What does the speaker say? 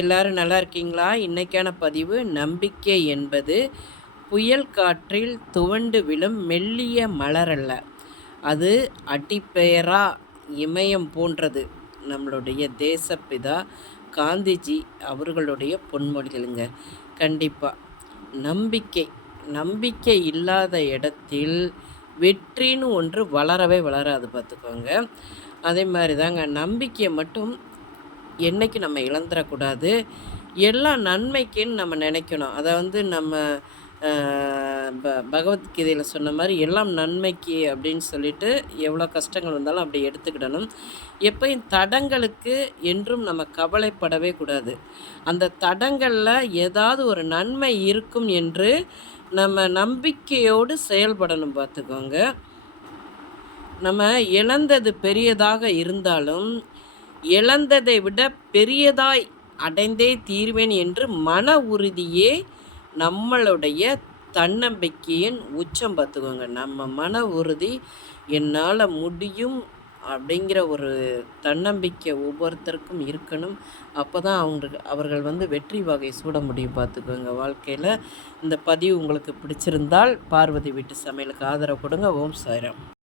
எல்லாரும் நல்லா இருக்கீங்களா? இன்னைக்கான பதிவு நம்பிக்கை என்பது புயல் காற்றில் துவண்டு விழும் மெல்லிய மலரல்ல. அது அடிப்பெயரா இமயம் போன்றது. நம்மளுடைய தேசப்பிதா காந்திஜி அவர்களுடைய பொன்மொழிகளுங்க. கண்டிப்பா. நம்பிக்கை நம்பிக்கை இல்லாத இடத்தில் வெற்றின்னு ஒன்று வளரவே வளராது பார்த்துக்கோங்க. அதே மாதிரி தாங்க நம்பிக்கையை மட்டும் என்றைக்கு நம்ம இழந்துடக்கூடாது. எல்லாம் நன்மைக்குன்னு நம்ம நினைக்கணும். அதை வந்து நம்ம பகவத்கீதையில் சொன்ன மாதிரி எல்லாம் நன்மைக்கு அப்படின்னு சொல்லிட்டு எவ்வளோ கஷ்டங்கள் வந்தாலும் அப்படி எடுத்துக்கிடணும். எப்பயும் தடங்களுக்கு என்றும் நம்ம கவலைப்படவே கூடாது. அந்த தடங்களில் ஏதாவது ஒரு நன்மை இருக்கும் என்று நம்ம நம்பிக்கையோடு செயல்படணும் பார்த்துக்கோங்க. நம்ம இழந்தது பெரியதாக இருந்தாலும் இழந்ததை விட பெரியதாய் அடைந்தே தீர்வேன் என்று மன உறுதியே நம்மளுடைய தன்னம்பிக்கையின் உச்சம் பார்த்துக்கோங்க. நம்ம மன உறுதி என்னால் முடியும் அப்படிங்கிற ஒரு தன்னம்பிக்கை ஒவ்வொருத்தருக்கும் இருக்கணும். அப்போ தான் அவர்கள் வந்து வெற்றி வகை சூட முடியும் பார்த்துக்கோங்க வாழ்க்கையில். இந்த பதிவு உங்களுக்கு பிடிச்சிருந்தால் பார்வதி வீட்டு சமையலுக்கு ஆதரவு கொடுங்க. ஓம் சாய்ராம்.